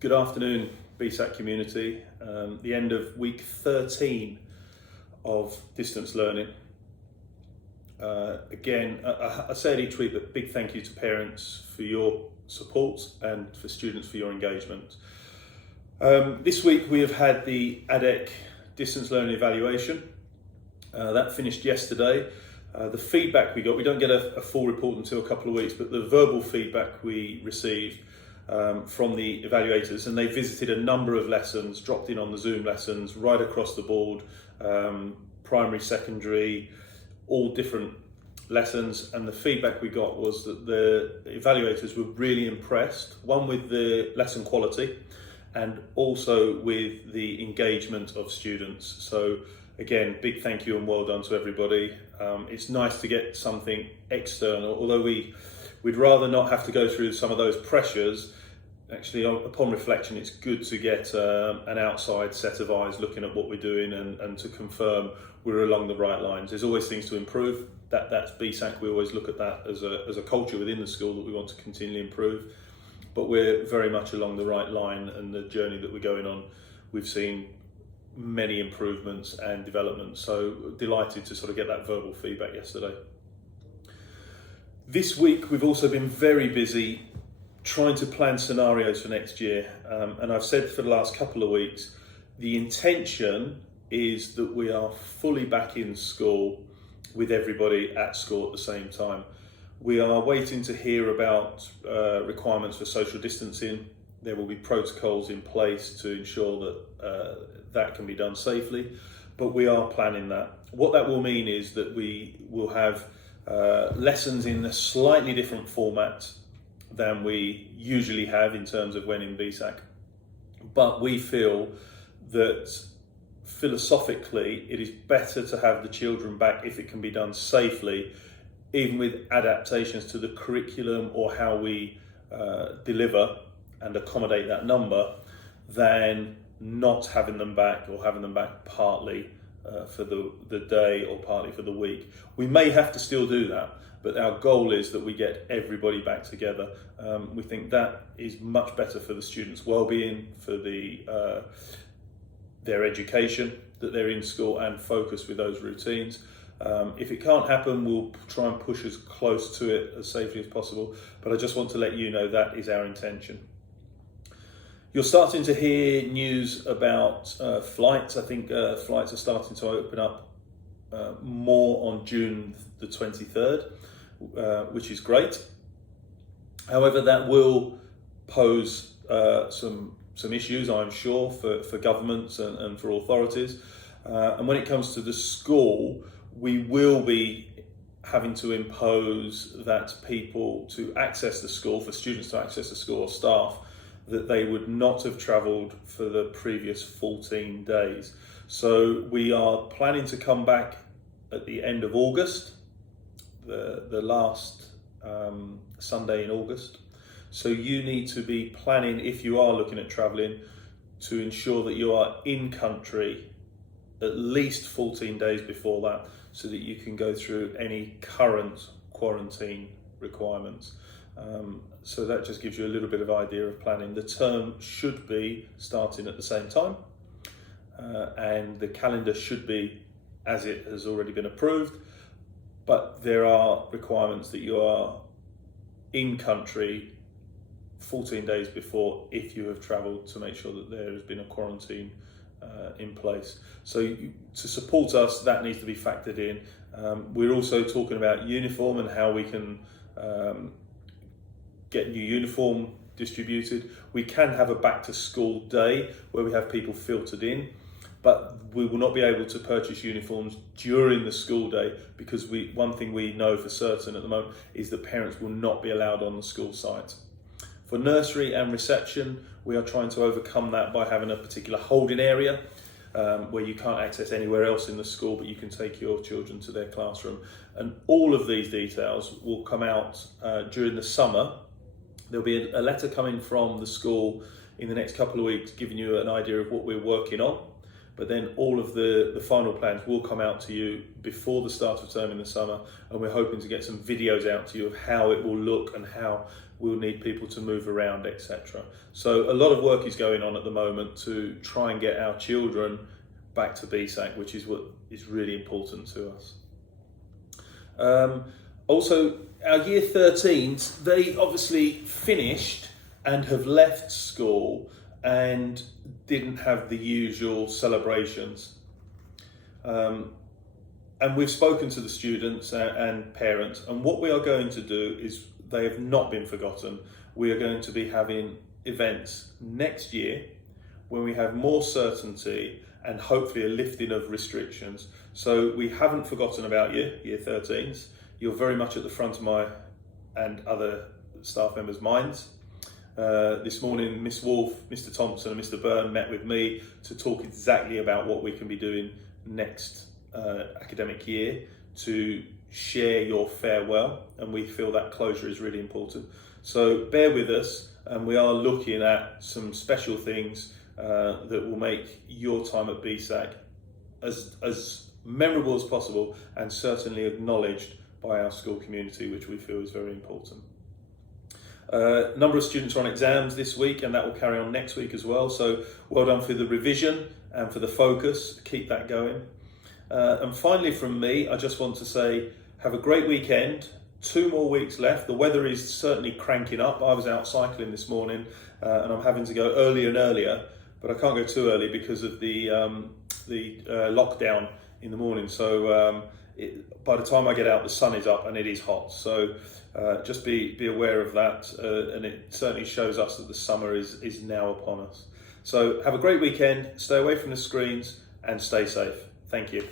Good afternoon, BSAC community. The end of week 13 of distance learning. Again, I say it each week, but big thank you to parents for your support and for students for your engagement. This week we have had the ADEC distance learning evaluation. That finished yesterday. The feedback we got, we don't get a full report until a couple of weeks, but the verbal feedback we received from the evaluators, and they visited a number of lessons, dropped in on the Zoom lessons right across the board, primary, secondary, all different lessons, and the feedback we got was that the evaluators were really impressed, one with the lesson quality and also with the engagement of students. So again, big thank you and well done to everybody. It's nice to get something external, although we'd rather not have to go through some of those pressures. Actually, upon reflection, it's good to get an outside set of eyes looking at what we're doing and to confirm we're along the right lines. There's always things to improve. That's BSAC. We always look at that as a culture within the school that we want to continually improve. But we're very much along the right line, and the journey that we're going on, we've seen many improvements and developments. So delighted to sort of get that verbal feedback yesterday. This week, we've also been very busy trying to plan scenarios for next year. And I've said for the last couple of weeks, the intention is that we are fully back in school with everybody at school at the same time. We are waiting to hear about requirements for social distancing. There will be protocols in place to ensure that that can be done safely, but we are planning that. What that will mean is that we will have lessons in a slightly different format than we usually have in terms of when in BSAC. But we feel that philosophically it is better to have the children back if it can be done safely, even with adaptations to the curriculum or how we deliver and accommodate that number, than not having them back or having them back partly for the day or partly for the week. We may have to still do that, but our goal is that we get everybody back together. We think that is much better for the students' well-being, for their education, that they're in school and focused with those routines. If it can't happen, we'll try and push as close to it as safely as possible. But I just want to let you know that is our intention. You're starting to hear news about flights. I think flights are starting to open up more on June the 23rd, which is great. However, that will pose some issues, I'm sure, for governments and for authorities. And when it comes to the school, we will be having to impose that people to access the school, for students to access the school or staff, that they would not have travelled for the previous 14 days. So we are planning to come back at the end of August, the last Sunday in August. So you need to be planning, if you are looking at travelling, to ensure that you are in country at least 14 days before that, so that you can go through any current quarantine requirements. So that just gives you a little bit of idea of planning. The term should be starting at the same time, and the calendar should be as it has already been approved, but there are requirements that you are in country 14 days before if you have travelled, to make sure that there has been a quarantine in place. So to support us, that needs to be factored in. We're also talking about uniform and how we can get new uniform distributed. We can have a back to school day where we have people filtered in, but we will not be able to purchase uniforms during the school day, because one thing we know for certain at the moment is that parents will not be allowed on the school site. For nursery and reception, we are trying to overcome that by having a particular holding area where you can't access anywhere else in the school, but you can take your children to their classroom. And all of these details will come out during the summer. There'll be a letter coming from the school in the next couple of weeks giving you an idea of what we're working on. but then all of the final plans will come out to you before the start of term in the summer, and we're hoping to get some videos out to you of how it will look and how we'll need people to move around, etc. So a lot of work is going on at the moment to try and get our children back to BSAC, which is what is really important to us. Also, our year 13s, they obviously finished and have left school and didn't have the usual celebrations. And we've spoken to the students and parents, and what we are going to do is, they have not been forgotten. We are going to be having events next year when we have more certainty and hopefully a lifting of restrictions. So we haven't forgotten about you, year 13s. You're very much at the front of my and other staff members' minds. This morning, Miss Wolf, Mr. Thompson and Mr. Byrne met with me to talk exactly about what we can be doing next academic year to share your farewell, and we feel that closure is really important. So bear with us, and we are looking at some special things that will make your time at BSAC as memorable as possible, and certainly acknowledged by our school community, which we feel is very important. Number of students are on exams this week, and that will carry on next week as well. So well done for the revision and for the focus. Keep that going. And finally from me, I just want to say, have a great weekend. 2 more weeks left. The weather is certainly cranking up. I was out cycling this morning and I'm having to go earlier and earlier, but I can't go too early because of the lockdown in the morning. So by the time I get out, the sun is up and it is hot. So just be aware of that, and it certainly shows us that the summer is now upon us. So have a great weekend, stay away from the screens and stay safe. Thank you.